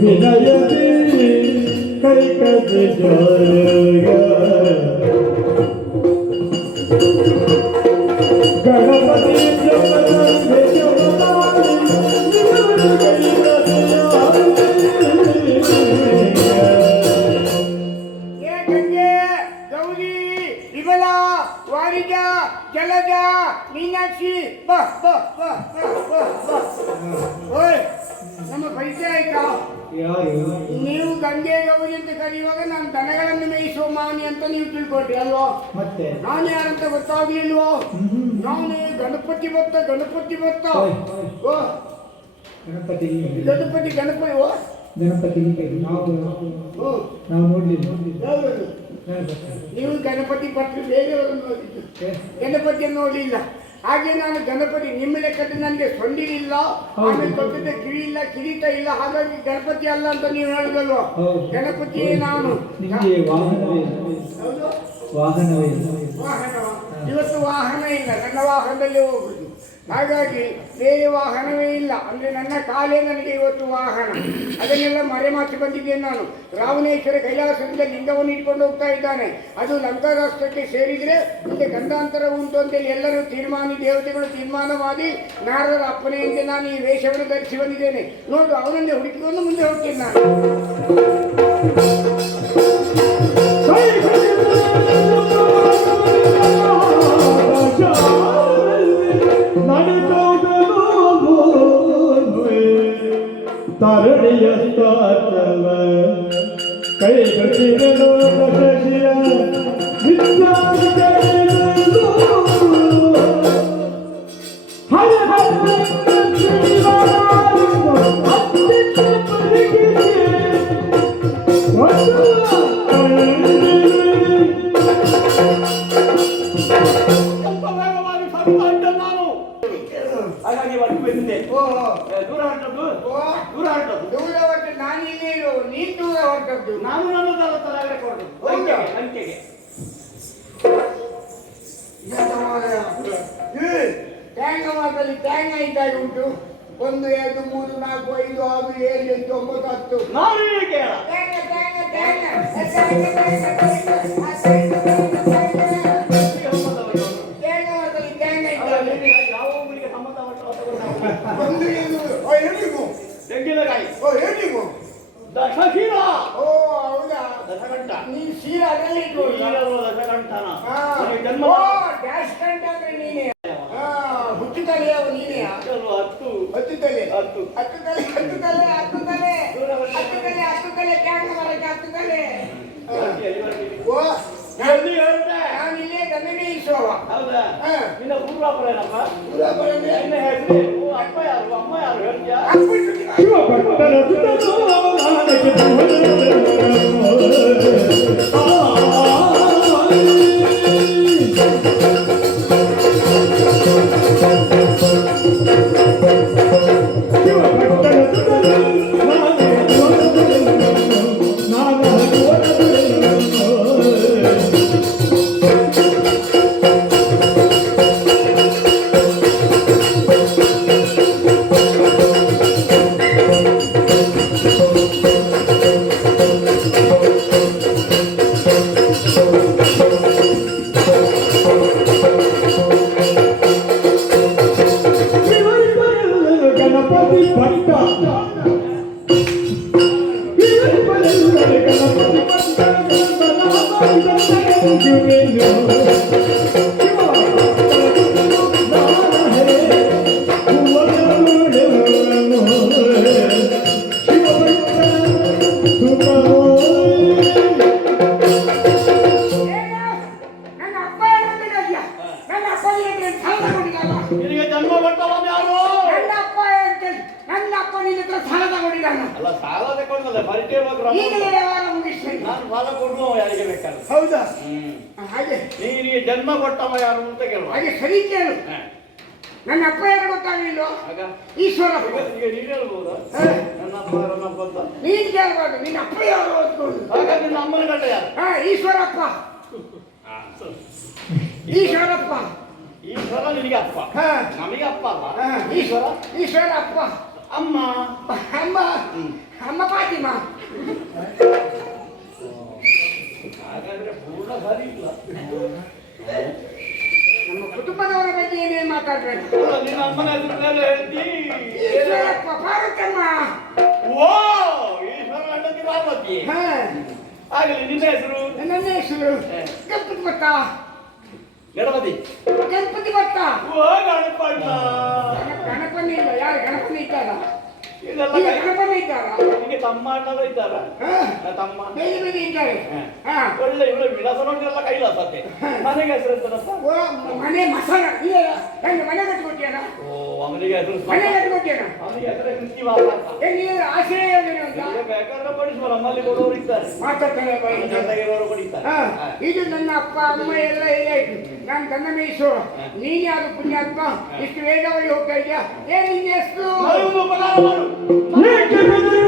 ವಿನಯದಿ ಕೈ ಮೀನಾಕ್ಷಿ ಬಾ ಬಾ ಬಾ ಬಾ ಬಾ ಬಾ ಓಯ್ ನಮ್ಮ ಪರಿಚಯ ಆಯ್ತಾ ಯಾರು ನೀವು ಗಂಗೆ ಗೌರಿ ಅಂತ ಕರೆಯುವಾಗ ನಾನು ದನಗಳನ್ನು ಮೇಯಿಸುವ ಮಾನಿ ಅಂತ ನೀವು ತಿಳ್ಕೊಟ್ಟಿ ಅಲ್ವಾ ಮತ್ತೆ ನಾನು ಯಾರಂತ ಗೊತ್ತಾಗ್ಲಿಲ್ವೋ ನಾನು ಗಣಪತಿ ಭತ್ತ ಗಣಪತಿ ಭತ್ತ ಓ ಗಣಪತಿ ಗಣಪತಿ ಗಣಪತಿ ಓ ಗಣಪತಿ ನಾವು ನಾವು ನೋಡ್ಲಿಲ್ಲ. ನೀವು ಗಣಪತಿ ಭಟ್ರು ಬೇರೆಯವರನ್ನು ನೋಡಿದ್ದು ಗಣಪತಿಯನ್ನು ನೋಡಲಿಲ್ಲ. ಹಾಗೆ ನಾನು ಗಣಪತಿ ನಿಮ್ಮ ಲೆಕ್ಕದ ನನಗೆ ಸೊಂಡಿಲಿಲ್ಲ ಆಮೇಲೆ ದೊಡ್ಡದ ಕಿರಿ ಇಲ್ಲ ಕಿರೀಟ ಇಲ್ಲ ಹಾಗಾಗಿ ಗಣಪತಿ ಅಲ್ಲ ಅಂತ ನೀವು ಹೇಳಿದಲ್ವ. ಗಣಪತಿಯೇ ನಾನು? ವಾಹನವೇ ವಾಹನ. ಇವತ್ತು ವಾಹನ ಇಲ್ಲ. ನನ್ನ ವಾಹನದಲ್ಲಿ ಹೋಗುದು. ಹಾಗಾಗಿ ಬೇರೆ ವಾಹನವೇ ಇಲ್ಲ. ಅಂದ್ರೆ ನನ್ನ ಕಾಲೇ ನನಗೆ ಇವತ್ತು ವಾಹನ. ಅದನ್ನೆಲ್ಲ ಮರೆಮಾಚಿ ಬಂದಿದ್ದೇನೆ ನಾನು. ರಾವಣೇಶ್ವರ ಕೈಲಾಸದಿಂದ ಲಿಂಗವನ್ನು ಇಟ್ಕೊಂಡು ಹೋಗ್ತಾ ಇದ್ದಾನೆ. ಅದು ಲಂಕಾ ರಾಷ್ಟ್ರಕ್ಕೆ ಸೇರಿದ್ರೆ ಮುಂದೆ ಗಂಧಾಂತರ ಉಂಟು ಅಂತೇಳಿ ಎಲ್ಲರೂ ತೀರ್ಮಾನಿ, ದೇವತೆಗಳು ತೀರ್ಮಾನ ಮಾಡಿ ನಾರದರ ಅಪ್ಪನೆಯಂತೆ ನಾನು ಈ ವೇಷವನ್ನು ಧರಿಸಿ ಬಂದಿದ್ದೇನೆ. ನೋಡು, ಅವನನ್ನೇ ಹುಡುಕಿಕೊಂಡು ಮುಂದೆ ಹೋಗ್ತೀನಿ ನಾನು. ತರಣಿಯ ಸ್ಥಾತವ ಕೈ ಕಟ್ಟಿರಲು ಶಶಿಯ ವಿದ್ಯಾರ್ಥಿಗಳಿರಲು ದೂರ ಹೊರಟದ್ದು? ಓ ದೂರ ಹೊರಟದ್ದು? ದೂರ ಹೊರಟು ನಾನು ಇಲ್ಲೇ ಇರು ನೀನ್ ದೂರ ಹೊರಟದ್ದು. ನಾನು ತಲ ತಲೆಗಡೆ? ಅಂಕೆಗೆ ಟ್ಯಾಂಗ ಮಾತಲ್ಲಿ ಟ್ಯಾಂಗ ಇದ್ದಾಗ ಉಂಟು. ಒಂದು ಎರಡು ಮೂರು ನಾಲ್ಕು ಐದು ಆರು ಏಳು ಎಂಟು ಒಂಬತ್ತು ಹತ್ತು. ನಾನು ಕೇಳ. ಟ್ಯಾಂಗ ಟ್ಯಾಂಗ ಟ್ಯಾಂಗ ಟ್ಯಾಂಗ ಹೌದಾ ಹಾ. ನಿನ್ನ ಪೂರ್ವಾಪರ ಏನಪ್ಪ ಪುರ ಬರನೆ ನಿನ್ನ ಹೆಸರು ಏನು? ಅಪ್ಪ ಯಾರು ಅಮ್ಮ ಯಾರು ಹೇಳ್ತೀಯಾ ಶಿವಭಕ್ತನ ಸುತನೋ ಸರಿ ಕೇಳು. ನನ್ನ ಅಪ್ಪ ಯಾರು ಗೊತ್ತಾಗಲಿಲ್ಲ ಈಶ್ವರಪ್ಪ ನೀನು ಕೇಳ್ಬಾರ್ದು. ನಿನ್ನ ಅಪ್ಪ ಯಾರು ಹಾ ಈಶ್ವರಪ್ಪ. ಈಶ್ವರಪ್ಪ. ಈಶ್ವರ ನಿನಗೆ ಅಪ್ಪ. ಹಾ. ನಮಗೆ ಅಪ್ಪ ಅಲ್ಲ ಈಶ್ವರ ಈಶ್ವರ? ಅಪ್ಪ ಅಮ್ಮ. ಅಮ್ಮ. ಅಮ್ಮ ಫಾತಿಮಾ ಹಾಗಾದ್ರೆ ಪೂರ್ಣ ಸರಿ ಇಲ್ಲ. ಅಲ್ಲ, ನಿನ್ನ ಅಮ್ಮನ ಹೆಸರು ಮೇಲೆ ಹೇಳ್ತಿ ಈಶ್ವರಪ್ಪ ಪಾರ್ವತಮ್ಮ ಓ ಈಶ್ವರ ಹೆಂಡತಿ ಪಾರ್ವತಿ ಹಾ ಆಗಲಿ ನಿನ್ನ ಹೆಸರು ನನ್ನ ಹೆಸರು ಗಣಪತಿ ಭತ್ತ ಗಣಪತಿ ಗಣಪತಿ ಭತ್ತ ಓ ಗಣಪಣ್ಣ ಇಲ್ಲ ಯಾರು ಗಣಪನ ಇದ್ದಾರ? ಇದೆಲ್ಲ ಈಗ ಕೈ- ಗಣಪನಿ ಇದ್ದಾರ? ಹಾ. ತಮ್ಮ ಬೇರೆ ಬೇರೆ ಇದ್ದಾರೆ. ಹಾ. ಒಳ್ಳೆ ಇವಳ ವಿಳಾಸ ಮನೆಗೆ ಹೆಸರು ಓ ಮನೆ ಮಸಾಲ. ಇಲ್ಲ ಹೆಂಗೆ ಮನೆ ಓ ಅವನಿಗೆ ಹೆಸರು ಮನೆ ಅವನಿಗೆ ಹೆಸರು ಆಶ್ರಯ ಅಂತ? ಬೇಕಾದ್ರೆ ಪಡಿಸುವ ನಮ್ಮಲ್ಲಿ ಕೊಡೋರು ಇದ್ದಾರೆ. ಮಾತಾಡ್ತಾರೆ ಬೈ ನಮ್ಮ ಜೊತೆಗಿರೋರು ಕೊಡಿತಾರೆ ಹಾ, ಇದು ನನ್ನ ಅಪ್ಪ ಅಮ್ಮ ಎಲ್ಲ ಇದೆ ನಾನು ತನ್ನ ಮೇಯಿಸು ನೀನ್ ಯಾರು ಪುಣ್ಯಾತ್ಮ? ಇಷ್ಟು ವೇಗವಾಗಿ ಹೋಗ್ತಾ ಇದೆಯಾ? ಏನ್ ನಿನ್ನ ಹೆಸರು? ನಾವೊಂದು ಉಪಕಾರ ಮಾಡು Make it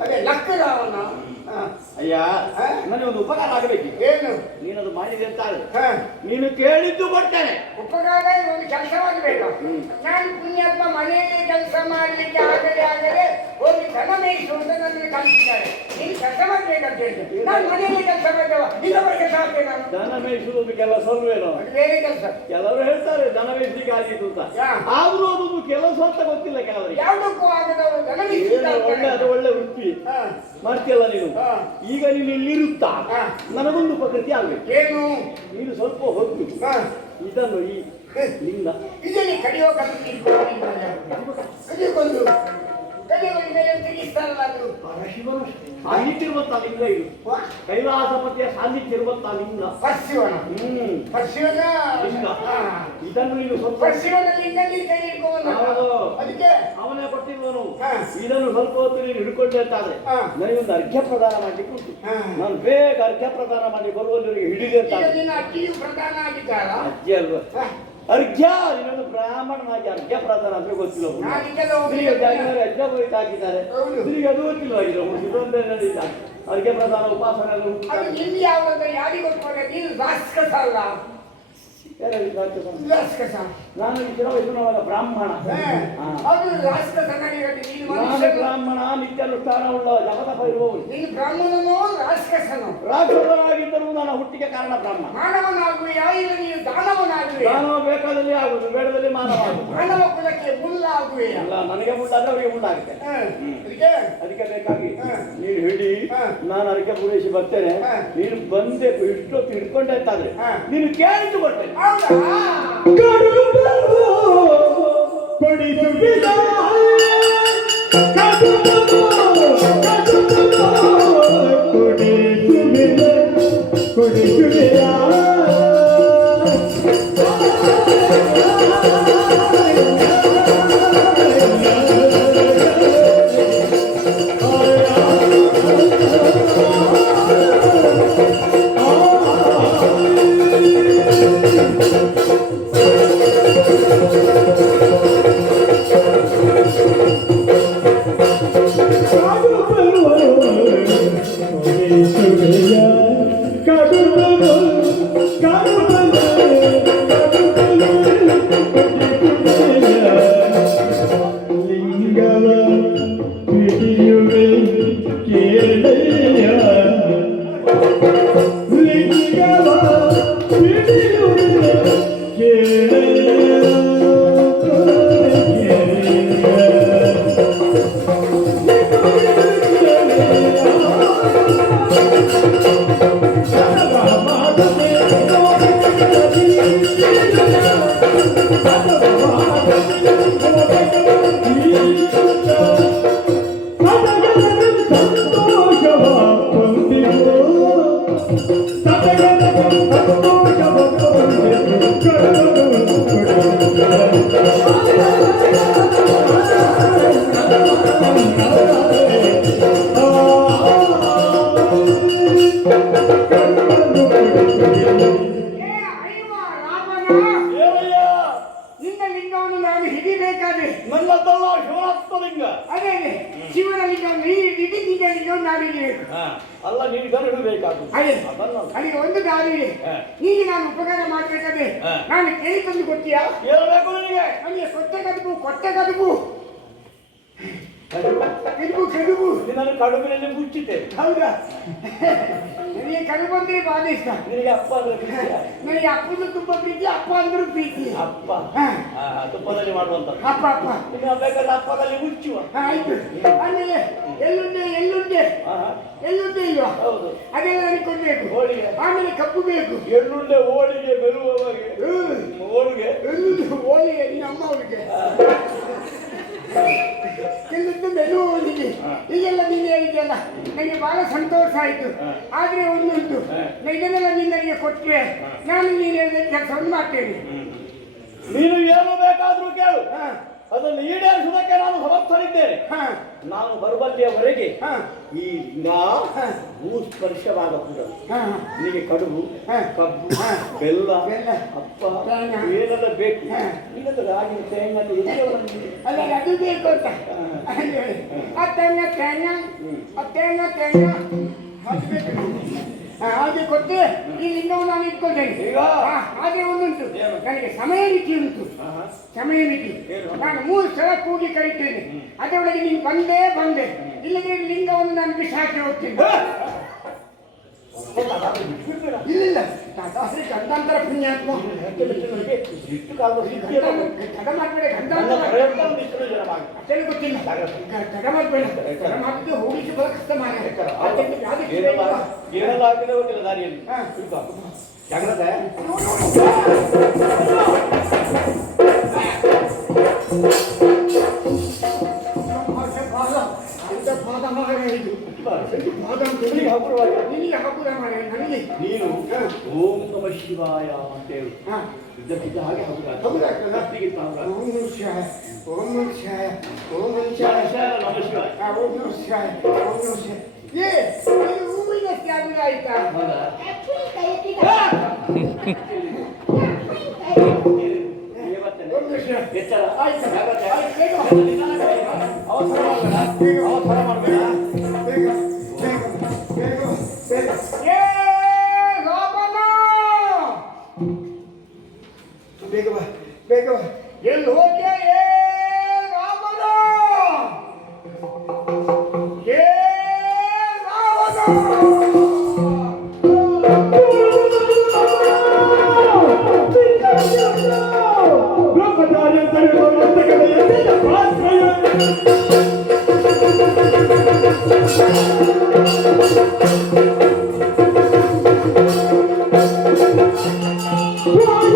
ಅದೇ ಲಕ್ಕ ರಾವಣ ಅಯ್ಯ? ನನಗೆ ಒಂದು ಉಪಕಾರ ಆಗಬೇಕು. ಏನು? ನೀನದು ಮಾಡಿದೆ ಅಂತ ನೀನು ಕೇಳಿದ್ದು ಕೊಡ್ತೇನೆ ಉಪಕಾರ ಒಂದು ಕೆಲಸ ಮಾಡಬೇಕು ನಾನು ಪುಣ್ಯಾತ್ಮ ಮನೆಯಲ್ಲಿ ಕೆಲಸ ಮಾಡಲಿಕ್ಕೆ ಆಗದೆ ಆದರೆ ಹೋಗಿ ಧನ ಮೇಯಿಸು ಅಂತ ನನ್ನನ್ನು ಕಲಿಸಿದ್ದಾರೆ ನೀನು ಕೆಲಸ ಮಾಡಬೇಕಂತ ಹೇಳಿದ್ರು ನಾನು ಮನೆಯಲ್ಲಿ ಕೆಲಸ ಮಾಡ್ತೇವ? ಇನ್ನೊಬ್ಬರ ಕೆಲಸ ನಾನು. ಧನ ಮೇಯಿಸುವುದು ಕೆಲಸವೇನೋ ಅದು ಬೇರೆ ಕೆಲಸ. ಕೆಲವರು ಹೇಳ್ತಾರೆ ಧನ ಮೇಯಿಸಲಿಕ್ಕೆ ಆಗಿತ್ತು ಅಂತ. ಆದ್ರೂ ಅದೊಂದು ಕೆಲಸ ಅಂತ ಗೊತ್ತಿಲ್ಲ ಕೆಲವರಿಗೆ. ಯಾವುದಕ್ಕೂ ಆಗದ ಧನ ಒಳ್ಳೆ ಅದು ಒಳ್ಳೆ ವೃತ್ತಿ. ಮಾಡ್ತೀಯಲ್ಲ ನೀನು. ಈಗ ನೀನು ಇಲ್ಲಿರುತ್ತಾ. ನನಗೊಂದು ಪ್ರಕೃತಿ ಆಗಬೇಕು. ಏನು? ನೀನು ಸ್ವಲ್ಪ ಹೊತ್ತು ಹಾ, ಇದನ್ನು ಈ ನಿನ್ನ ಇದನ್ನು ಕಡಿಯೋ ಕಲಿತು ಇರುವಂತ ಲಿಂಗ ಇದು ಕೈಲಾಸಪತಿಯ ಸಾನ್ನಿಧ್ಯ ಇರುವಂತ ಲಿಂಗ ಪರ್ಶಿವನ. ಹ್ಮ್. ಪರ್ಶಿವನ. ಲಿಂಗ. ಇದನ್ನು ನೀನು ಸ್ವಲ್ಪ ಪರ್ಶಿವನ ಲಿಂಗಲ್ಲಿ ಕೈ. ಅದಕ್ಕೆ? ಅವನೇ ಕೊಟ್ಟಿರುವನು. ಇದನ್ನು ಸ್ವಲ್ಪ ಹೊತ್ತು ನೀನು ಹಿಡ್ಕೊಂಡೆ ಅಂತಾದ್ರೆ. ನನಗೊಂದು ಅರ್ಘ್ಯ ಪ್ರದಾನ ಮಾಡ್ಲಿಕ್ಕೆ ಉಂಟು ನಾನು ಬೇಗ ಅರ್ಘ್ಯ ಪ್ರದಾನ ಮಾಡಿ ಬರುವವರಿಗೆ ಹಿಡಿದೆ ಅಂತ ಅರ್ಜಿ ಅಲ್ವಾ? ಅರ್ಘ್ಯ ಇನ್ನೊಂದು ಬ್ರಾಹ್ಮಣನಾಗಿ ಅರ್ಘ್ಯ ಪ್ರಧಾನ ಅಂದ್ರೆ ಗೊತ್ತಿಲ್ಲ ಅಜ್ಜ ಹೋಯ್ತು ಹಾಕಿದ್ದಾರೆ. ಸ್ತ್ರೀಗೆ ಅದು ಗೊತ್ತಿಲ್ಲ ಅರ್ಘ್ಯ ಪ್ರಧಾನ ಉಪಾಸನೆ ನೀನು ಈ ಬ್ರಾಹ್ಮಣ. ಅದು. ನೀನು ಬ್ರಾಹ್ಮಣ ನಿತ್ಯಾನುಷ್ಠಾನ ಉಳ್ಳ ಜಗದಪ್ಪ ಇರುವವನು ನೀನು ಬ್ರಾಹ್ಮಣನೋ ನನ್ನ ಹುಟ್ಟಿಗೆ ಕಾರಣ ಬ್ರಾಹ್ಮಣ ಮಾನವನಾಗುವೆಯಾ ಇಲ್ಲ ನೀನು ನಾನು ಬೇಕಾದಲ್ಲಿ ಆಗುದು ಬೇಡದಲ್ಲಿ ಮಾನವ ಮಾನವ ಕುಲಕ್ಕೆ ಮುಳ್ಳಾಗುವೆ ಅಲ್ಲ ನನಗೆ ಮುಳ್ಳಾದ್ರೆ ಅವರಿಗೆ ಮುಳ್ಳಾಗುತ್ತೆ ಅದಕ್ಕೆ ಅದಕ್ಕೆ ಬೇಕಾಗಿ. ನೀನು ಹಿಡಿ. ನಾನು ಅದಕ್ಕೆ ಪೂರೈಸಿ ಬರ್ತೇನೆ. ನೀನು ಬಂದೆ ಇಷ್ಟೊತ್ತು ಹಿಡ್ಕೊಂಡೆ ಅಂತಾದ್ರೆ. ನೀನು ಕೇಳಿದ್ದು ಬರ್ತೇನೆ ಹೌದಾ Yeah. ಒಂದು ದಾರಿ ಇದೆ. ನೀನು ನಾನು ಉಪಕಾರ ಮಾಡಬೇಕಾದ್ರೆ. ನಾನು ಕೇಳಿ ತಂದು ಕೊಡ್ತೀಯಾ? ಹೇಳ್ಬೇಕು ನಿನಗೆ. ನನಗೆ ಕದುಬು ಕೊಟ್ಟ ಕದುಬು ಕದುಬು ಕದುಬು ನಾನು ಕಡುಬಿನಲ್ಲಿ ಮುಚ್ಚಿದ್ದೆ ಹೌದಾ? ನನಗೆ ಕಡುಬು ಅಂದ್ರೆ ಬಹಳ ಇಷ್ಟ. ನಿನಗೆ ಅಪ್ಪ ಅಂದ್ರೆ? ನನಗೆ ಅಪ್ಪನ ತುಂಬ ಪ್ರೀತಿ ಅಪ್ಪ ಅಂದ್ರೆ ಪ್ರೀತಿ. ಅಪ್ಪ. ತುಪ್ಪದಲ್ಲಿ ಮಾಡುವಂತ ಅಪ್ಪ ಅಪ್ಪ. ಬೇಕಾದ್ರೆ ಅಪ್ಪದಲ್ಲಿ ಮುಚ್ಚುವ ಆಯ್ತು. ಆಮೇಲೆ ಎಳ್ಳುಂಡೆ ಇಲ್ವಾ? ಹೌದು. ಅದೆಲ್ಲ ನನಗೆ ಕೊಡ್ಬೇಕು ಹೋಳಿಗೆ ಆಮೇಲೆ ಕಬ್ಬು ಬೇಕು. ಎಳ್ಳುಂಡೆ ಹೋಳಿಗೆ ಬೆರುವವಗೆ ಹ್ಮ್. ಹೋಳಿಗೆ? ಎಳ್ಳುಂಡೆ ಹೋಳಿಗೆ ಅಮ್ಮ ಅವಳಿಗೆ ಎಳ್ಳುಂಡೆ ಮೆದು ಅವಳಿಗೆ ಹೀಗೆಲ್ಲ ನೀನು ಹೇಳಿದ್ಯಲ್ಲ ನನಗೆ ಬಹಳ ಸಂತೋಷ ಆಯ್ತು. ಆದ್ರೆ ಒಂದುಂಟು ಇದನ್ನೆಲ್ಲ ನೀನು ನನಗೆ ಕೊಟ್ಟರೆ ನಾನು ನೀನು ಹೇಳಿದ ಕೆಲಸವನ್ನು ಮಾಡ್ತೇನೆ. ನೀನು ಏನು ಬೇಕಾದ್ರೂ ಕೇಳು. ಅದನ್ನು ಈಡೇರಿಸುವುದಕ್ಕೆ ನಾನು ಸಮರ್ಥನಿದ್ದೇನೆ ಹಾ. ನಾನು ಬರುವಲ್ಲಿಯವರೆಗೆ ಹಾ. ಈ ನಾ ಭೂ ಸ್ಪರ್ಶವಾಗಕೂಡದು ಹಾ. ನಿನಗೆ ಕಡುಬು. ಕಬ್ಬು. ಬೆಲ್ಲ. ಅಪ್ಪ. ಏನೆಲ್ಲ ಬೇಕು? ಹಾ. ನಿನ್ನದು ರಾಗಿ ಎಷ್ಟೆಲ್ಲ ಅಲ್ಲ ಅದು ಬೇಕು ಅಂತ. ತೆಂಗ ಆ ತೆಂಗ ತೆಂಗ ಅದು ಬೇಕು ಹಾಗೆ ಕೊಟ್ಟೆ ಈ ಲಿಂಗವನ್ನು ನಾನು ಇಟ್ಕೊಂಡೆ ಈಗ? ಹಾ, ಆದ್ರೆ ಒಂದುಂಟು ಏನು? ನನಗೆ ಸಮಯ ಮಿತಿ ಉಂಟು. ಸಮಯ ಮಿತಿ? ನಾನು ಮೂರು ಸಲ ಕೂಗಿ ಕರೀತೇನೆ. ಅದರೊಳಗೆ ನೀನು ಬಂದೇ ಬಂದೆ. ಇಲ್ಲದೆ ಲಿಂಗ ಒಂದು ನಾನು ಶಾಖೆ ಹೋಗ್ತೀನಿ. ಇಲ್ಲ. ದಾಸರಿ ಗಂಧಾಂತರ ಪುಣ್ಯಾತ್ಮ. ಗಂಧಾಂತರ. ಗೊತ್ತಿಲ್ಲ. ಗಡ ಮಾಡಬೇಡ. ಗಡ ಮಾಡಿದ್ರೆ ಹೋಗಿಸಿ ಬರೋ ಕಷ್ಟ ದಾರಿಯಲ್ಲಿ. ಹಾ. ಇಳ್ಕೊ. ಜಾಗ್ರತೆ ಪಾದ ಮಗ ಇದು ಪಾದ ನಿನಗೆ ಹಗುರವಾಗಿ ನಿನಗೆ ಹಾಕುದ ಮಗ ನನಗೆ ನೀನು ಓಂ ನಮ ಶಿವಾಯ ಅಂತ ಹೇಳು ಹಾ ಇದ್ದಕ್ಕಿದ್ದ ಹಾಗೆ ಹಗುರ ಹಗುರಾಗ್ತದ? ಕತ್ತಿಗಿತ್ತ ಹಗುರ. ಓಂ ನಮಃ ಶಿವಾಯ ಓಂ ನಮಃ ಶಿವಾಯ ಓಂ ನಮಃ ಶಿವಾಯ ತ್ಯಾಗ ಆಯ್ತಾ? ಬೇಗ ಬಾ. ಮಾಡಬೇಡ. ಬೇಗ ಬಾ ಎಲ್ಲಿ ಹೋಗ್ಯ ಏ ರಾಮಣ್ಣ! ಏ ರಾಮಣ್ಣ! Whoa!